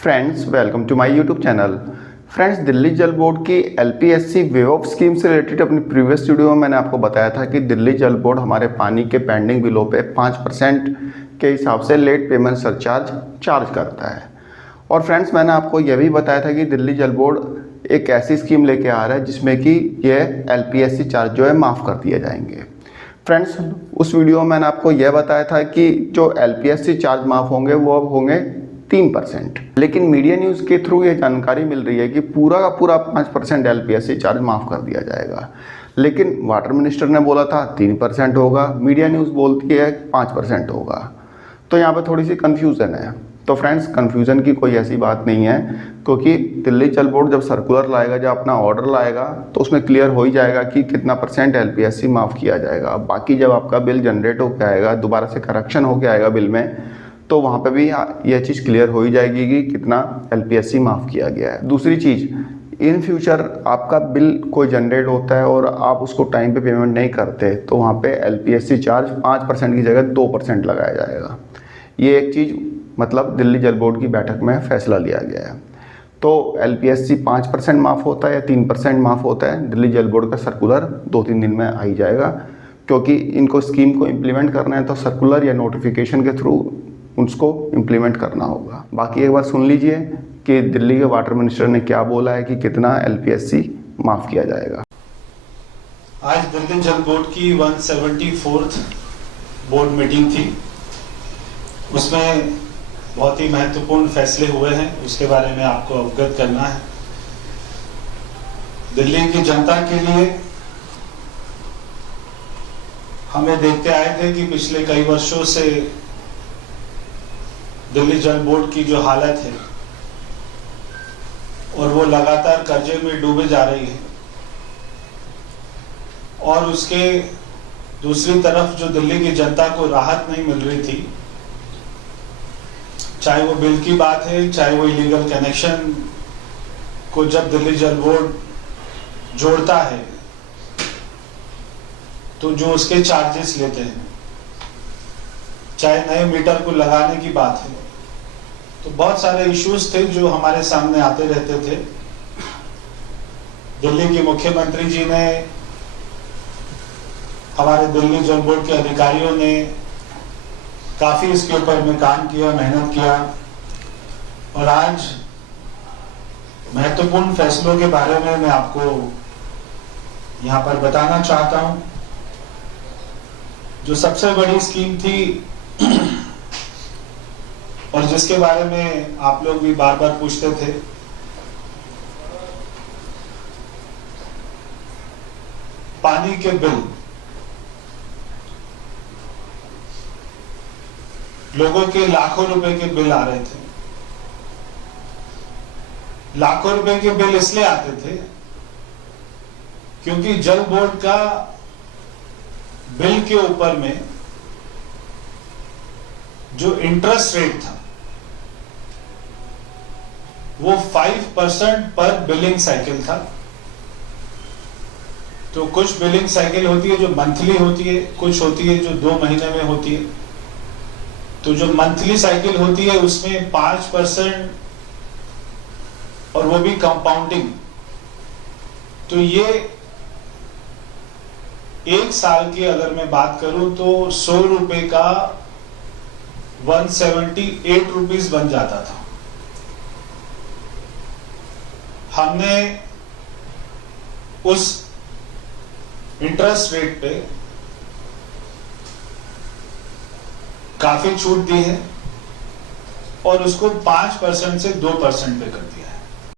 Friends welcome to my YouTube channel. Friends, Delhi Jal board की LPSC waive off scheme से related अपनी previous video में मैंने आपको बताया था कि दिल्ली जल बोर्ड हमारे पानी के पेंडिंग बिलों पे 5% के हिसाब से लेट पेमेंट सरचार्ज चार्ज करता है। और फ्रेंड्स, मैंने आपको यह भी बताया था कि दिल्ली जल बोर्ड एक ऐसी स्कीम लेके आ रहा है जिसमें कि यह एलपीएससी चार्ज जो है माफ़ कर दिए जाएंगे। फ्रेंड्स, उस वीडियो में मैंने आपको यह बताया था कि जो एलपीएससी चार्ज माफ़ होंगे वो अब होंगे 3%। लेकिन मीडिया न्यूज़ के थ्रू ये जानकारी मिल रही है कि पूरा का पूरा 5% एलपीएससी चार्ज माफ़ कर दिया जाएगा। लेकिन वाटर मिनिस्टर ने बोला था 3% होगा, मीडिया न्यूज़ बोलती है 5% होगा। तो यहाँ पर थोड़ी सी कन्फ्यूज़न है। तो फ्रेंड्स, कन्फ्यूज़न की कोई ऐसी बात नहीं है, क्योंकि दिल्ली जल बोर्ड जब सर्कुलर लाएगा, जब अपना ऑर्डर लाएगा, तो उसमें क्लियर हो ही जाएगा कि कितना % एलपीएससी माफ़ किया जाएगा। बाकी जब आपका बिल जनरेट होकर आएगा, दोबारा से करेक्शन होकर आएगा बिल में, तो वहाँ पे भी यह चीज़ क्लियर हो ही जाएगी कि कितना एलपीएससी माफ़ किया गया है। दूसरी चीज़, इन फ्यूचर आपका बिल कोई जनरेट होता है और आप उसको टाइम पे पेमेंट नहीं करते, तो वहाँ पे एलपीएससी चार्ज 5% की जगह 2% लगाया जाएगा। ये एक चीज़ मतलब दिल्ली जल बोर्ड की बैठक में फैसला लिया गया है। तो एलपीएससी 5% माफ़ होता है या 3% माफ़ होता है, दिल्ली जल बोर्ड का सर्कुलर 2-3 दिन में आ ही जाएगा, क्योंकि इनको स्कीम को इम्प्लीमेंट करना है तो सर्कुलर या नोटिफिकेशन के थ्रू उसको इम्प्लीमेंट करना होगा। बाकी एक बार सुन लीजिए कि दिल्ली के वाटर मिनिस्टर ने क्या बोला है कि कितना एलपीएससी माफ़ किया जाएगा। आज दिल्ली जल बोर्ड की 174th बोर्ड मीटिंग थी। उसमें बहुत ही महत्वपूर्ण फैसले हुए हैं, उसके बारे में आपको अवगत करना है। दिल्ली की जनता के लिए हमें देखते आए थे कि पिछले कई वर्षों से दिल्ली जल बोर्ड की जो हालत है और वो लगातार कर्जे में डूबे जा रही है, और उसके दूसरी तरफ जो दिल्ली की जनता को राहत नहीं मिल रही थी, चाहे वो बिल की बात है, चाहे वो इलीगल कनेक्शन को जब दिल्ली जल बोर्ड जोड़ता है तो जो उसके चार्जेस लेते हैं, चाहे नए मीटर को लगाने की बात है, तो बहुत सारे इश्यूज थे जो हमारे सामने आते रहते थे। दिल्ली के मुख्यमंत्री जी ने, हमारे दिल्ली जल बोर्ड के अधिकारियों ने काफी इसके ऊपर में काम किया, मेहनत किया, और आज महत्वपूर्ण फैसलों के बारे में मैं आपको यहां पर बताना चाहता हूं। जो सबसे बड़ी स्कीम थी और जिसके बारे में आप लोग भी बार बार पूछते थे, पानी के बिल। लोगों के लाखों रुपए के बिल आ रहे थे। लाखों रुपए के बिल इसलिए आते थे क्योंकि जल बोर्ड का बिल के ऊपर में जो इंटरेस्ट रेट था वो 5% पर बिलिंग साइकिल था। तो कुछ बिलिंग साइकिल होती है जो मंथली होती है, कुछ होती है जो 2 महीने में होती है। तो जो मंथली साइकिल होती है उसमें 5% और वो भी कंपाउंडिंग। तो ये एक साल की अगर मैं बात करूं तो 100 रुपए का 178 रुपीज बन जाता था। हमने उस इंटरेस्ट रेट पे काफी छूट दी है और उसको 5% से 2% पे कर दिया।